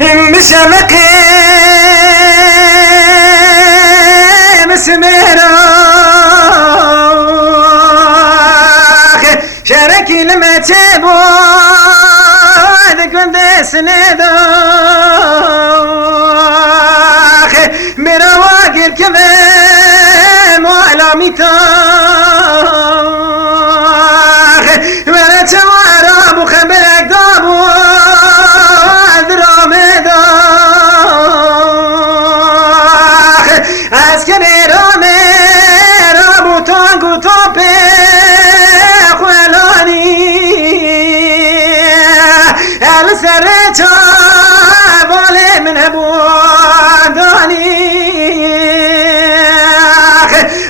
مشمقي مسمراخ شاركي لما تبو ذكر سنداخ برواقر كذا معلامي تاخ ولا توارى مخبرك دابو اسكني رامي رابو تانقو توبي خلاني السريتا بالي من ابواداني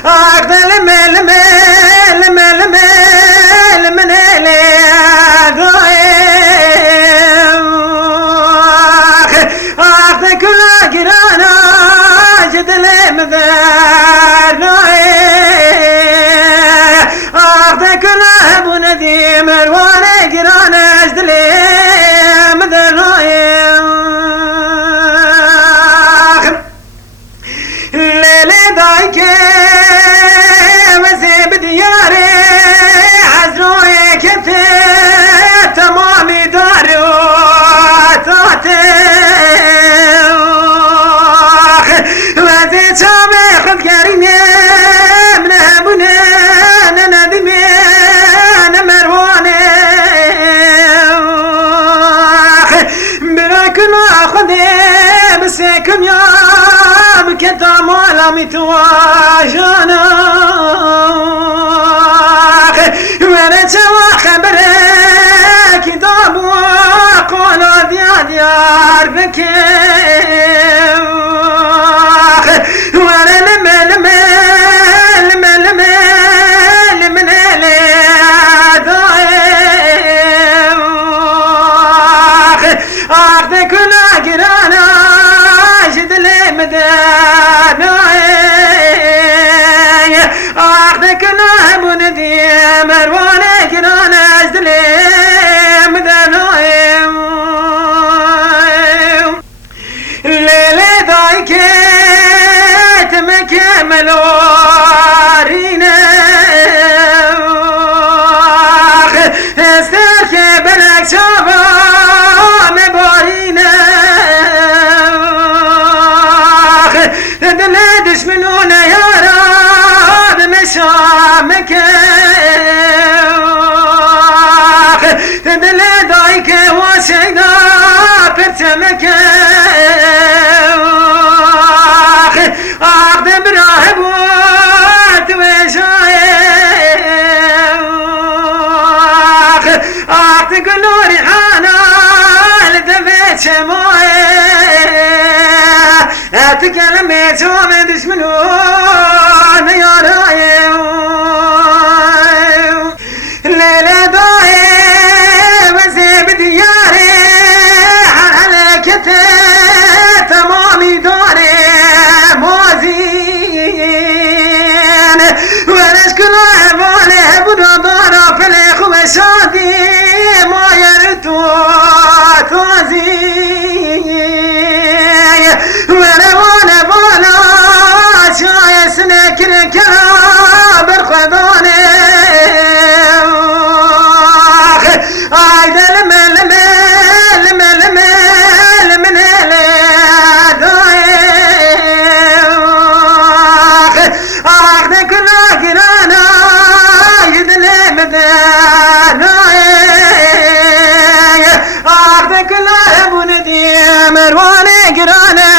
اقدر المل مل مل مل من الغايب اقدر كل قرانا جدل مذارناي أخذ كلها بندي مرواني قرانا أجدلي مذارناي ليلي ضايكي وزي بدياري عزروي كثير تمامي داري وطاتي تابع خذ كريمي من ابونا انا ندمي انا مرواني براكن اخذي بسيكم يا بكتا مالامي تواجانا وانا توا خبرك دابو قولا ديار بكي وانا لما لما لما لما لمن الضايم اخذ كل قرانا جدل مداناي اخذ كل بندي مرواني قرانا جدل مداناي ليلي ضايكي ملورينا استرخي بلك شابا مبارينا دلدش منونا يا رب مشامك دلدايك وشيدا برتمك أخذ براهب وتوشايخ أخذ قلوري حانا لدفت شموي أتكلمت ومدش منون يا رايو ليلة ضاي وزيب دياري على كتاب تمامي داري موزين ونشكر عبالي بنا دارا في الإخوة شادي ما يرتو توزين وانا بالا شاي سنكر كرابر خضاني عايدة لما لما لما لما لمن الضايق أخذ كل قرانا يدل مداناي أخذ كل بندي مرواني قرانا